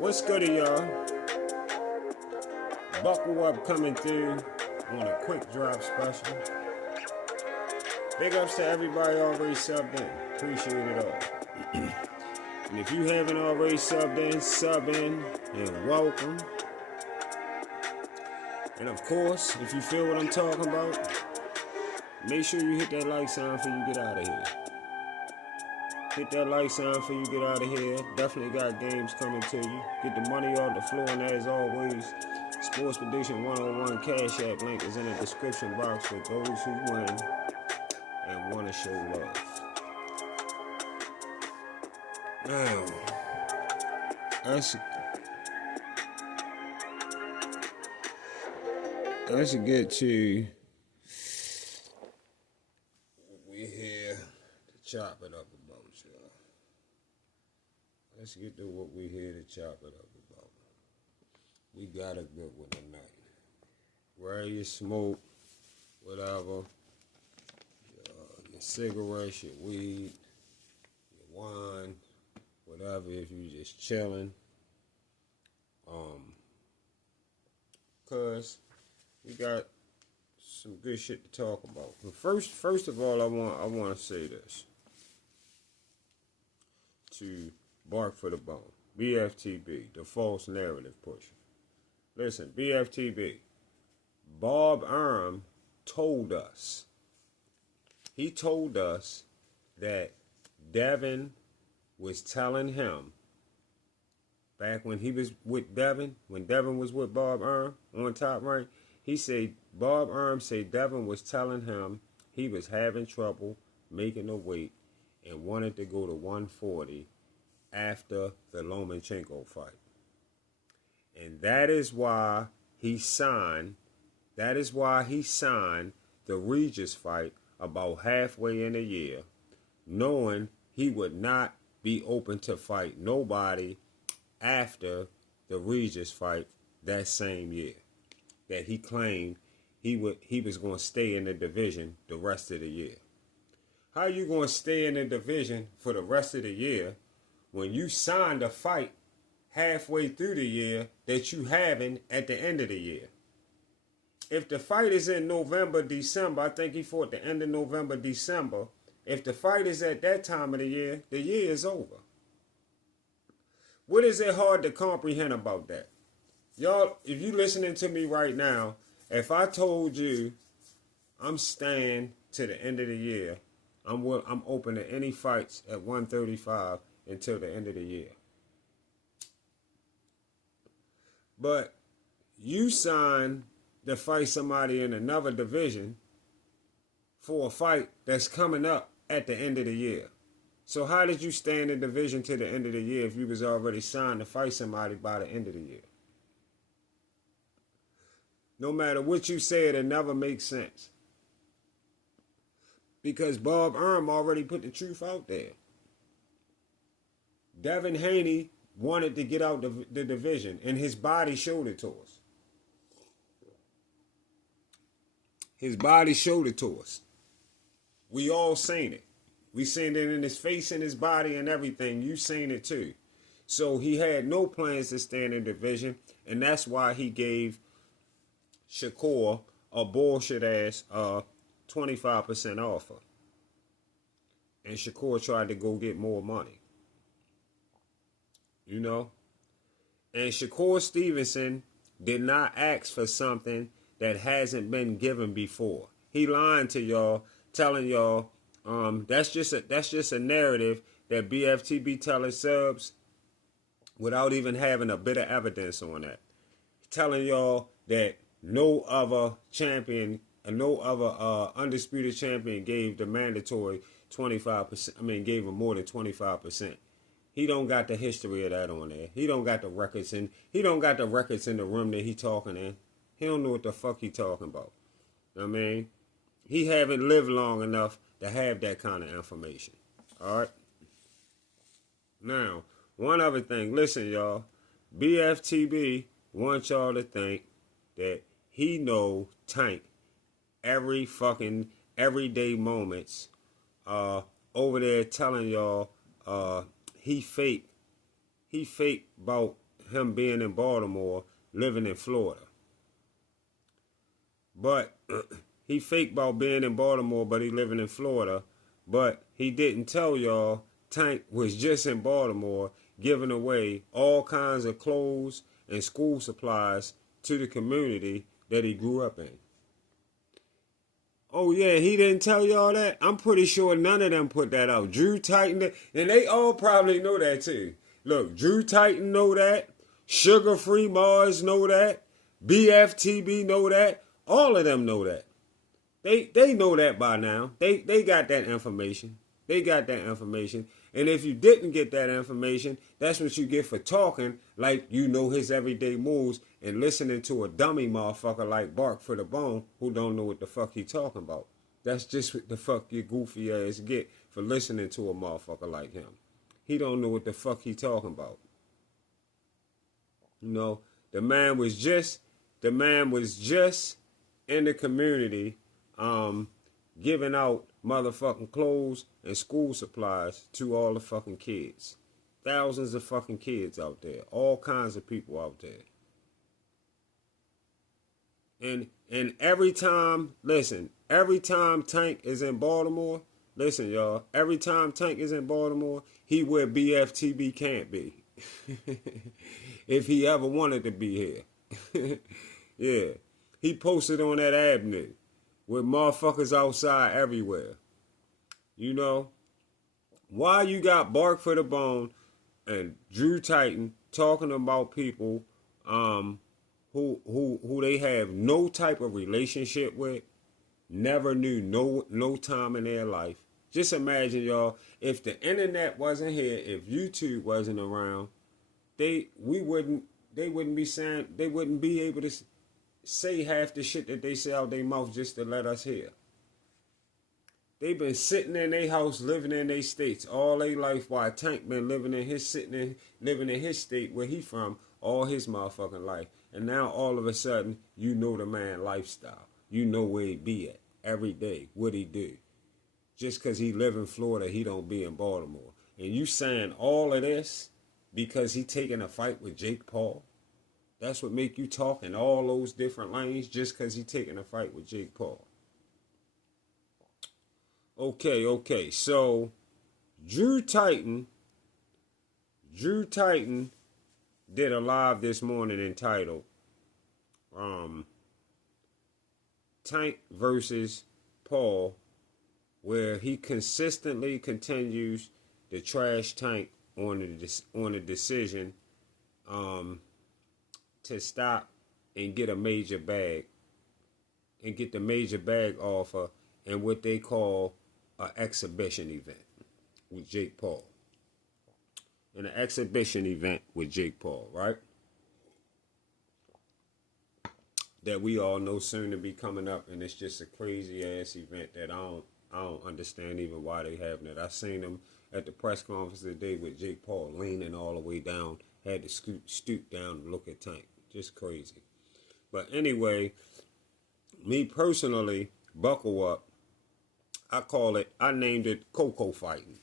What's good, y'all? Buckle up, coming through on a quick drop special. Big ups to everybody already subbed in. Appreciate it all. And if you haven't already subbed in, sub in and welcome. And of course, if you feel what I'm talking about, make sure you hit that like sign before you get out of here. Hit that like sign before you get out of here. Definitely got games coming to you. Get the money off the floor, and as always, Sports Prediction 101 Cash App link is in the description box for those who win and want to show love. Now, I should get to what we here to chop it up about, y'all. Let's get to what we here to chop it up about. We got a good one tonight. Where you smoke, whatever, your cigarettes, your weed, your wine, whatever, if you just chilling. Cause we got some good shit to talk about. But first of all, I want to say this to Bark for the Bone, BFTB, the false narrative pusher. Listen, BFTB, Bob Arum told us. He told us that Devin was telling him back when he was with Devin, when Devin was with Bob Arum on Top Rank, he said, Bob Arum said Devin was telling him he was having trouble making the weight and wanted to go to 140 after the Lomachenko fight. And that is why he signed the Regis fight about halfway in the year, knowing he would not be open to fight nobody after the Regis fight that same year. That he claimed he was going to stay in the division the rest of the year. How you going to stay in the division for the rest of the year when you signed a fight halfway through the year that you having at the end of the year? If the fight is in November, December, I think he fought the end of November, December. If the fight is at that time of the year is over. What is it hard to comprehend about that? Y'all, if you listening to me right now, if I told you I'm staying to the end of the year, I'm open to any fights at 135 until the end of the year. But you signed to fight somebody in another division for a fight that's coming up at the end of the year. So how did you stay in the division to the end of the year if you was already signed to fight somebody by the end of the year? No matter what you say, it never makes sense. Because Bob Arum already put the truth out there. Devin Haney wanted to get out the division, and his body showed it to us. His body showed it to us. We all seen it. We seen it in his face and his body and everything. You seen it too. So he had no plans to stay in the division, and that's why he gave Shakur a bullshit ass 25% offer. And Shakur tried to go get more money. You know? And Shakur Stevenson did not ask for something that hasn't been given before. He lying to y'all, telling y'all that's just a narrative that BFTB telling subs without even having a bit of evidence on that. Telling y'all that no other champion and no other undisputed champion gave the mandatory 25%. Gave him more than 25%. He don't got the history of that on there. He don't got the records in the room that he talking in. He don't know what the fuck he talking about. He haven't lived long enough to have that kind of information. All right. Now, one other thing. Listen, y'all. BFTB wants y'all to think that he know Tank everyday moments over there telling y'all he fake about him being in Baltimore, living in Florida. But he faked about being in Baltimore, but he living in Florida. But he didn't tell y'all Tank was just in Baltimore giving away all kinds of clothes and school supplies to the community that he grew up in. Oh yeah, he didn't tell y'all that? I'm pretty sure none of them put that out. Drew Titan, and they all probably know that too. Look, Drew Titan know that. Sugar Free Mars know that. BFTB know that. All of them know that. They know that by now. They got that information. They got that information. And if you didn't get that information, that's what you get for talking like you know his everyday moves and listening to a dummy motherfucker like Bark for the Bone who don't know what the fuck he talking about. That's just what the fuck your goofy ass get for listening to a motherfucker like him. He don't know what the fuck he talking about. You know, the man was just in the community giving out motherfucking clothes and school supplies to all the fucking kids. Thousands of fucking kids out there. All kinds of people out there. And every time Tank is in Baltimore, listen y'all, every time Tank is in Baltimore, he where BFTB can't be. If he ever wanted to be here. Yeah. He posted on that avenue with motherfuckers outside everywhere. You know? Why you got Bark for the Bone and Drew Titan talking about people who they have no type of relationship with, never knew no time in their life. Just imagine, y'all, if the internet wasn't here, if YouTube wasn't around, they wouldn't be able to say half the shit that they say out their mouth just to let us hear. They been sitting in their house, living in their states all their life, while Tank been living in his state where he from all his motherfucking life. And now all of a sudden, you know the man lifestyle. You know where he be at every day, what he do. Just because he live in Florida, he don't be in Baltimore. And you saying all of this because he taking a fight with Jake Paul? That's what make you talk in all those different lanes just because he taking a fight with Jake Paul. Okay. So, Drew Titan did a live this morning entitled Tank versus Paul, where he consistently continues to trash Tank on the decision to stop and get a major bag and get the major bag offer in what they call an exhibition event with Jake Paul. An exhibition event with Jake Paul, right? That we all know soon to be coming up, and it's just a crazy ass event that I don't understand even why they having it. I seen them at the press conference today with Jake Paul leaning all the way down, had to stoop down and look at Tank. Just crazy. But anyway, me personally, buckle up. I named it Coco Fighting.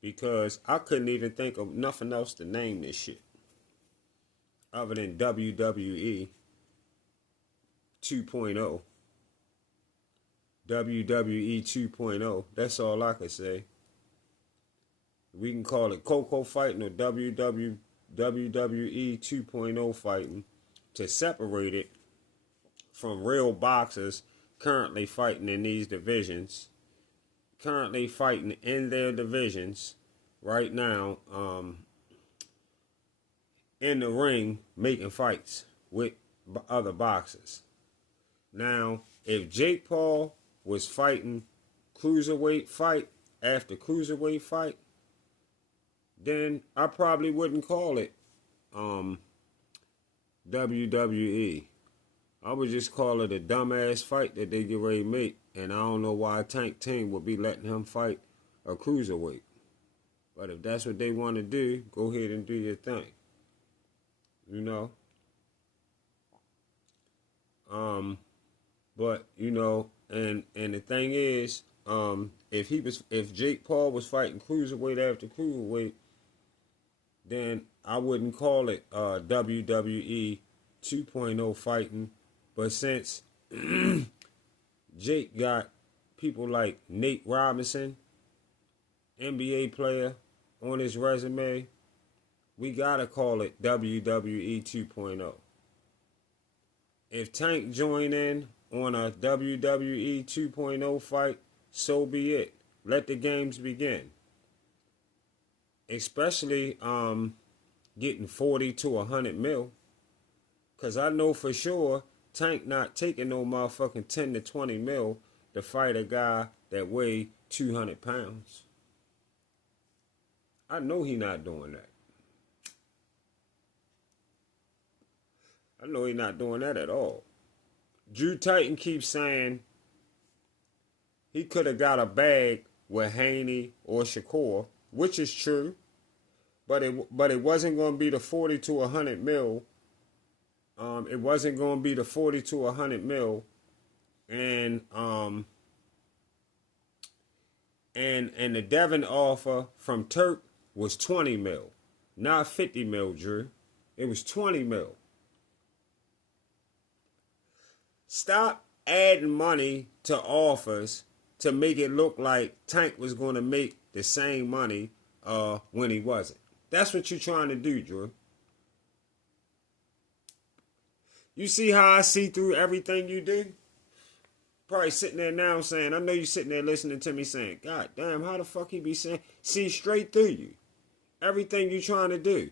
Because I couldn't even think of nothing else to name this shit. Other than WWE 2.0. WWE 2.0. That's all I could say. We can call it Coco Fighting or WWE 2.0 Fighting to separate it from real boxers currently fighting in these divisions. Currently fighting in their divisions right now, in the ring making fights with other boxers. Now, if Jake Paul was fighting cruiserweight fight after cruiserweight fight, then I probably wouldn't call it WWE. I would just call it a dumbass fight that they get ready to make. And I don't know why Tank Team would be letting him fight a cruiserweight. But if that's what they want to do, go ahead and do your thing. You know? But, you know, and the thing is, if Jake Paul was fighting cruiserweight after cruiserweight, then I wouldn't call it WWE 2.0 fighting. But since Jake got people like Nate Robinson, NBA player, on his resume, we gotta call it WWE 2.0. If Tank joined in on a WWE 2.0 fight, so be it. Let the games begin. Especially getting 40 to 100 mil. Because I know for sure Tank not taking no motherfucking 10 to 20 mil to fight a guy that weigh 200 pounds. I know he not doing that. I know he not doing that at all. Drew Titan keeps saying he could have got a bag with Haney or Shakur, which is true, but it wasn't going to be the 40 to 100 mil. It wasn't going to be the 40 to 100 mil, and the Devin offer from Turk was 20 mil, not 50 mil, Drew. It was 20 mil. Stop adding money to offers to make it look like Tank was going to make the same money when he wasn't. That's what you're trying to do, Drew. You see how I see through everything you do? Probably sitting there now saying, I know you sitting there listening to me saying, God damn, how the fuck he be saying? See straight through you. Everything you trying to do.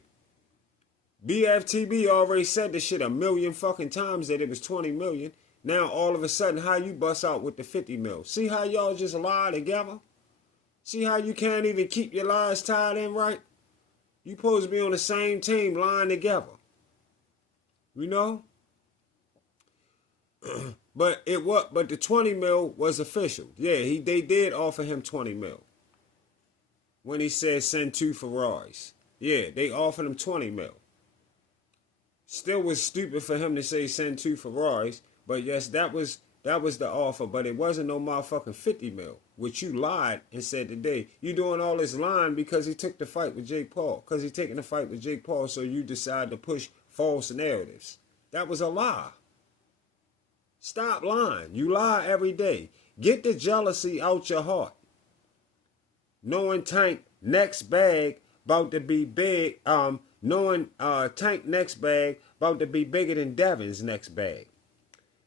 BFTB already said this shit a million fucking times that it was 20 million. Now all of a sudden, how you bust out with the 50 mil? See how y'all just lie together? See how you can't even keep your lies tied in right? You supposed to be on the same team lying together. You know? But the 20 mil was official. Yeah, they did offer him 20 mil. When he said send 2 Ferraris. Yeah, they offered him 20 mil. Still was stupid for him to say send 2 Ferraris. But yes, that was the offer. But it wasn't no motherfucking 50 mil. Which you lied and said today. You doing all this lying because he took the fight with Jake Paul. Because he taking the fight with Jake Paul, so you decide to push false narratives. That was a lie. Stop lying. You lie every day. Get the jealousy out your heart. Knowing Tank next bag about to be big. Knowing Tank next bag about to be bigger than Devin's next bag.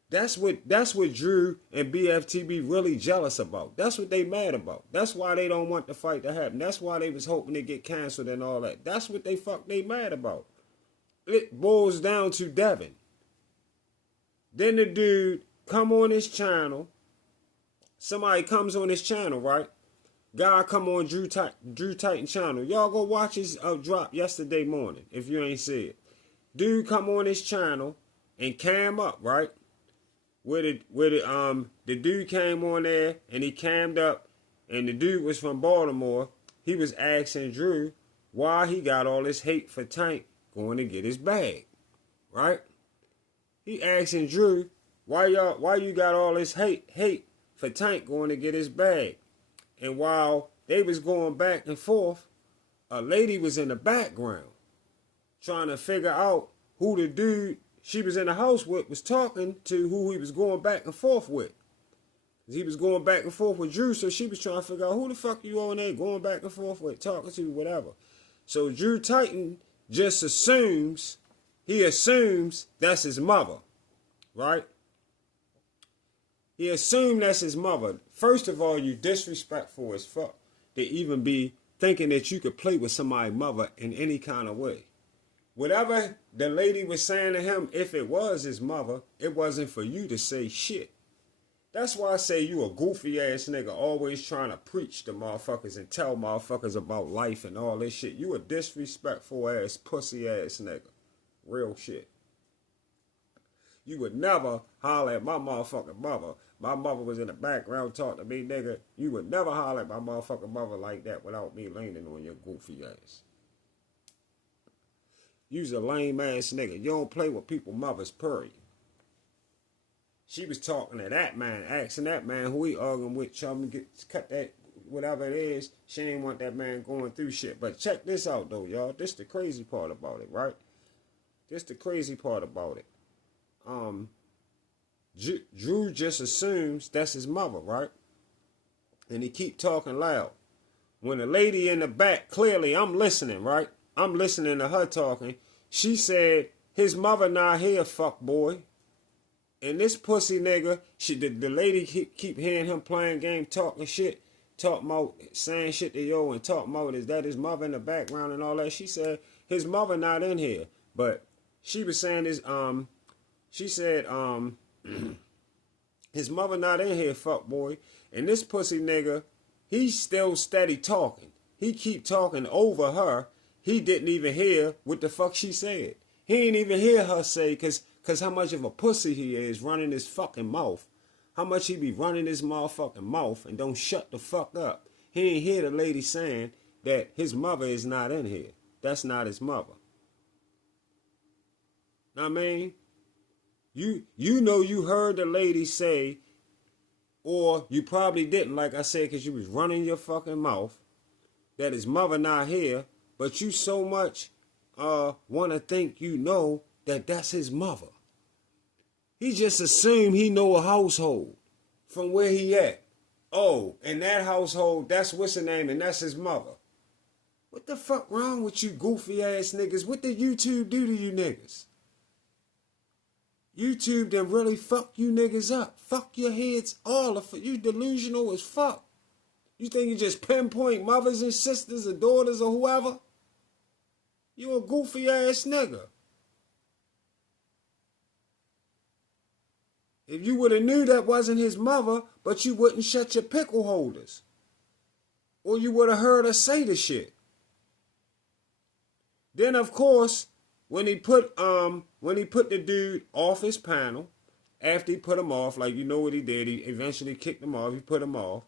That's what Drew and BFTB really jealous about. That's what they mad about. That's why they don't want the fight to happen. That's why they was hoping to get canceled and all that. That's what they mad about. It boils down to Devin. Then the dude come on his channel. Somebody comes on his channel, right? Guy come on Drew Titan channel. Y'all go watch his drop yesterday morning if you ain't see it. Dude come on his channel and cam up, right? The dude came on there and he cammed up, and the dude was from Baltimore. He was asking Drew why he got all this hate for Tank going to get his bag, right? He asking Drew why you got all this hate for Tank going to get his bag. And while they was going back and forth, a lady was in the background trying to figure out who the dude she was in the house with was talking to, who he was going back and forth with. He was going back and forth with Drew, so she was trying to figure out who the fuck you on there going back and forth with, talking to, whatever. So Drew Titan just assumes that's his mother, right? He assumed that's his mother. First of all, you disrespectful as fuck to even be thinking that you could play with somebody's mother in any kind of way. Whatever the lady was saying to him, if it was his mother, it wasn't for you to say shit. That's why I say you a goofy ass nigga always trying to preach to motherfuckers and tell motherfuckers about life and all this shit. You a disrespectful ass, pussy ass nigga. Real shit. You would never holler at my motherfucking mother. My mother was in the background talking to me, nigga. You would never holler at my motherfucking mother like that without me leaning on your goofy ass. You's a lame ass nigga. You don't play with people mothers, period. She was talking to that man, asking that man who he arguing with, trying to cut that whatever it is, she ain't want that man going through shit. But check this out, though, y'all. This the crazy part about it, right? This the crazy part about it. Drew just assumes that's his mother, right? And he keep talking loud. When the lady in the back, clearly, I'm listening, right? I'm listening to her talking. She said, his mother not here, fuck boy. And this pussy nigga, the lady keep hearing him playing game, talking shit, talking about, saying shit to yo and talking about, is that his mother in the background and all that? She said, his mother not in here. But she was saying this, she said, his mother not in here, fuck boy. And this pussy nigga, he's still steady talking. He keep talking over her. He didn't even hear what the fuck she said. He ain't even hear her say, cause how much of a pussy he is running his fucking mouth. How much he be running his motherfucking mouth and don't shut the fuck up. He ain't hear the lady saying that his mother is not in here. That's not his mother. I mean, you know you heard the lady say, or you probably didn't, like I said, because you was running your fucking mouth, that his mother not here, but you so much want to think you know that that's his mother. He just assumed he know a household from where he at. Oh, and that household, that's what's her name, and that's his mother. What the fuck wrong with you goofy ass niggas? What did YouTube do to you niggas? YouTube done really fuck you niggas up. Fuck your heads all of it. You delusional as fuck. You think you just pinpoint mothers and sisters or daughters or whoever? You a goofy ass nigga. If you would have knew that wasn't his mother, but you wouldn't shut your pickle holders. Or you would have heard her say the shit. Then of course, when he put the dude off his panel, after he put him off, like you know what he did, he eventually kicked him off, he put him off.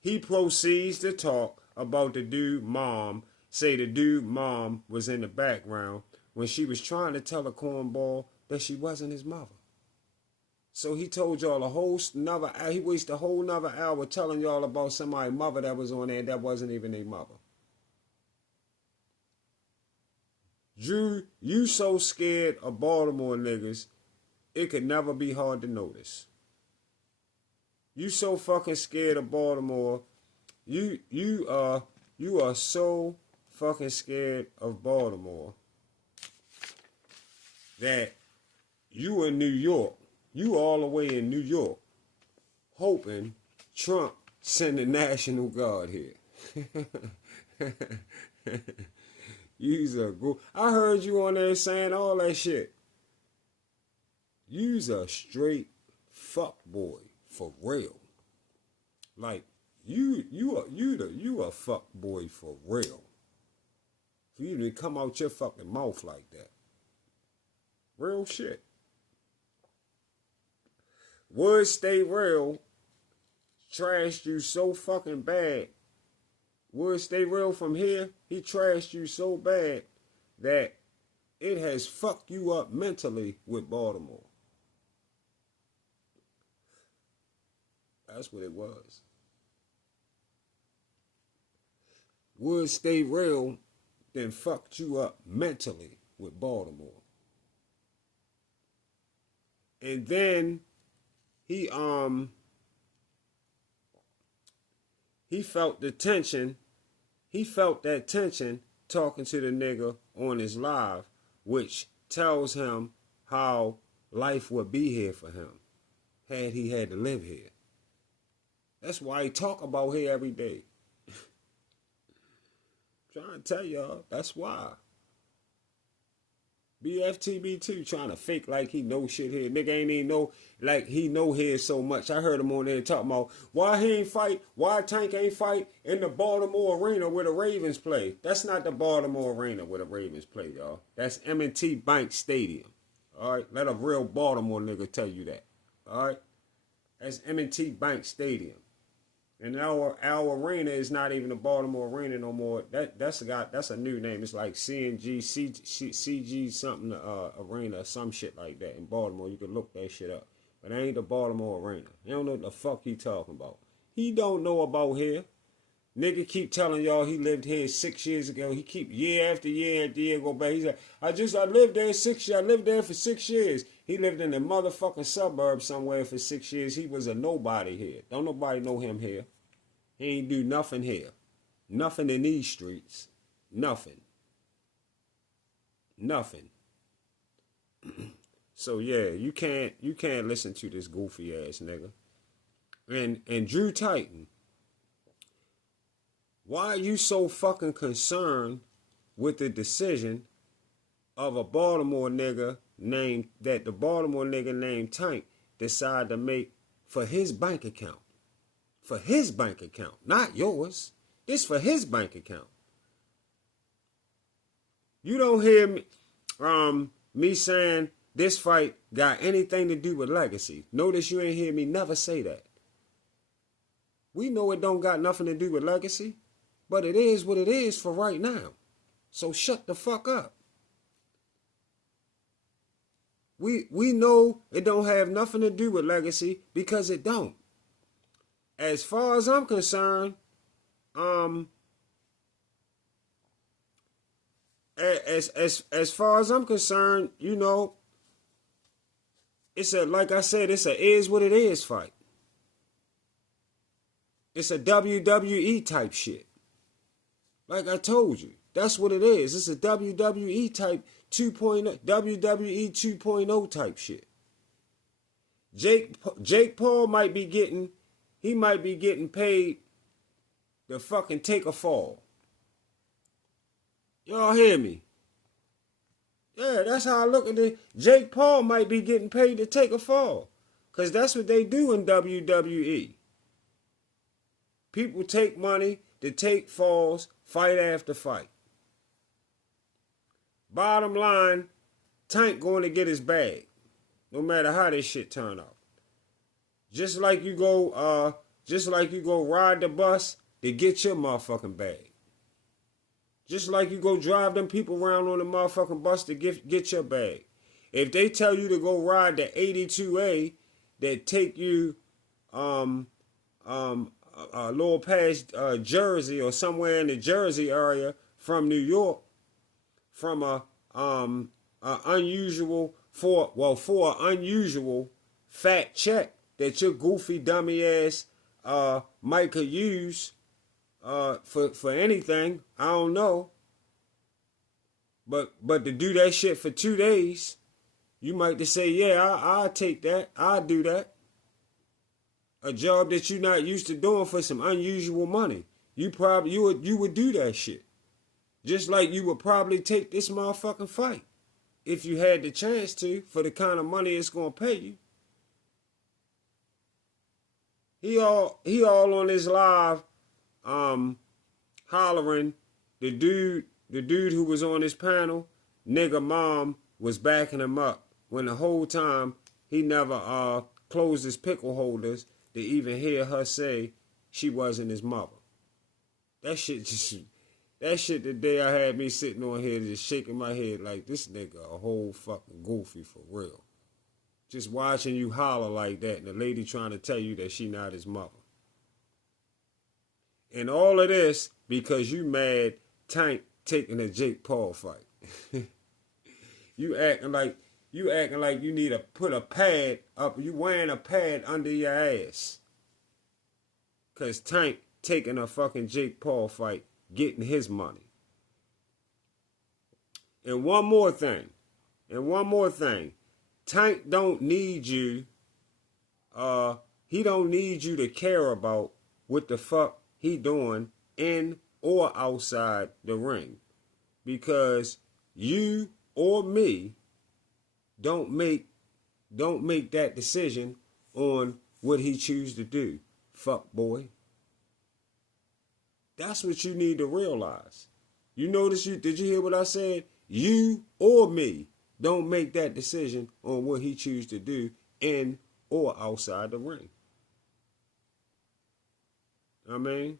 He proceeds to talk about the dude mom, say the dude mom was in the background when she was trying to tell a cornball that she wasn't his mother. So he told y'all he wasted a whole nother hour telling y'all about somebody's mother that was on there that wasn't even their mother. Drew, you so scared of Baltimore niggas, it could never be hard to notice. You so fucking scared of Baltimore. You are so fucking scared of Baltimore that you in New York. You all the way in New York, hoping Trump send the National Guard here. You's a go. I heard you on there saying all that shit. You's a straight fuck boy for real. Like you a fuck boy for real. For you to come out your fucking mouth like that. Real shit. Would Stay Real trashed you so fucking bad. Would Stay Real from here, he trashed you so bad that it has fucked you up mentally with Baltimore. That's what it was. Would Stay Real then fucked you up mentally with Baltimore. And then he felt the tension. He felt that tension talking to the nigga on his live, which tells him how life would be here for him had he had to live here. That's why he talk about here every day. Trying to tell y'all, that's why. BFTB too, trying to fake like he know shit here. Nigga ain't even know, like he know here so much. I heard him on there talking about why he ain't fight, why Tank ain't fight in the Baltimore Arena where the Ravens play. That's not the Baltimore Arena where the Ravens play, y'all. That's M&T Bank Stadium. All right, let a real Baltimore nigga tell you that. All right, that's M&T Bank Stadium. And our arena is not even the Baltimore Arena no more. That's a new name. It's like CG something arena, some shit like that in Baltimore. You can look that shit up. But it ain't the Baltimore Arena. You don't know what the fuck he talking about. He don't know about here. Nigga keep telling y'all he lived here 6 years ago. He keep year after year after year go back. He's like, I lived there 6 years. I lived there for 6 years. He lived in a motherfucking suburb somewhere for 6 years. He was a nobody here. Don't nobody know him here. He ain't do nothing here. Nothing in these streets. Nothing. Nothing. So yeah, you can't listen to this goofy ass nigga. And Drew Titan, why are you so fucking concerned with the decision of a Baltimore nigga named Tank decide to make for his bank account? For his bank account, not yours. This for his bank account. You don't hear me saying this fight got anything to do with legacy. Notice you ain't hear me never say that. We know it don't got nothing to do with legacy, but it is what it is for right now. So shut the fuck up. We know it don't have nothing to do with legacy because it don't. As far as I'm concerned, as far as I'm concerned, you know, it's a, like I said, it's a is what it is fight. It's a WWE type shit. Like I told you, that's what it is. It's a WWE type 2.0, WWE 2.0 type shit. Jake Paul might be getting paid to fucking take a fall. Y'all hear me? Yeah, that's how I look at it. Jake Paul might be getting paid to take a fall. Because that's what they do in WWE. People take money to take falls, fight after fight. Bottom line, Tank going to get his bag. No matter how this shit turn out. Just like you go ride the bus to get your motherfucking bag. Just like you go drive them people around on the motherfucking bus to get your bag. If they tell you to go ride the 82A that take you a little past Jersey or somewhere in the Jersey area from New York, from for an unusual fat check that your goofy dummy ass might could use for anything, I don't know. But to do that shit for 2 days, you might just say, yeah, I'll take that. I'll do that. A job that you're not used to doing for some unusual money. You would do that shit. Just like you would probably take this motherfucking fight if you had the chance to, for the kind of money it's gonna pay you. He all on his live hollering. The dude who was on his panel, nigga mom, was backing him up when the whole time he never closed his pickle holders to even hear her say she wasn't his mother. That shit today I had me sitting on here just shaking my head like this nigga a whole fucking goofy for real. Just watching you holler like that and the lady trying to tell you that she not his mother. And all of this because you mad Tank taking a Jake Paul fight. You acting like you need to put a pad up. You wearing a pad under your ass. Cause Tank taking a fucking Jake Paul fight, getting his money. And one more thing. Tank don't need you. He don't need you to care about what the fuck he doing in or outside the ring. Because you or me don't make that decision on what he choose to do. Fuck boy. That's what you need to realize. You notice did you hear what I said? You or me don't make that decision on what he choose to do in or outside the ring. I mean,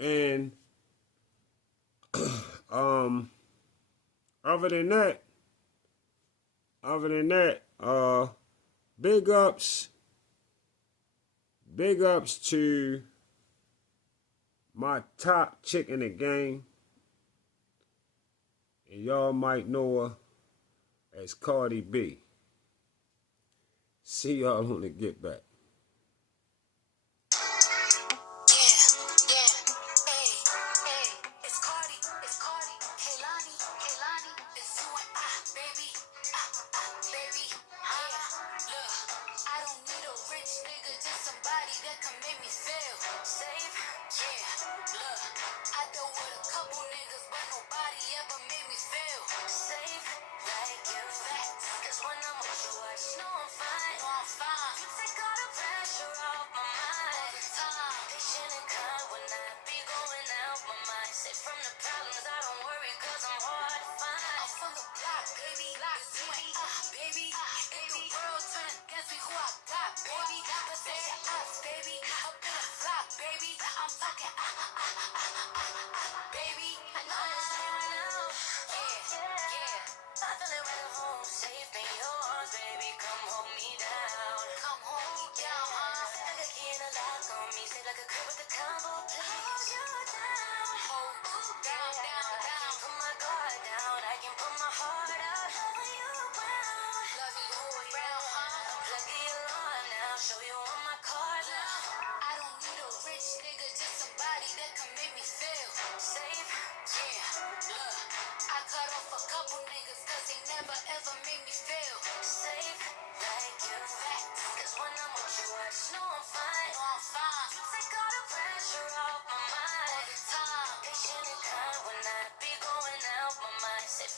and other than that, big ups to my top chick in the game, and y'all might know her as Cardi B. See y'all on the Get Back.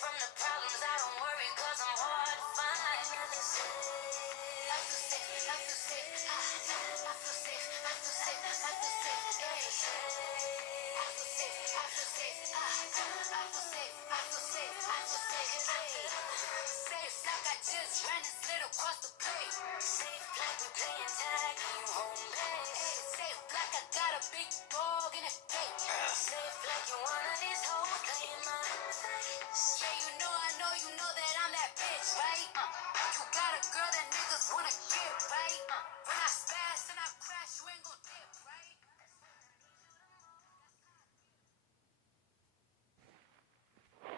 From the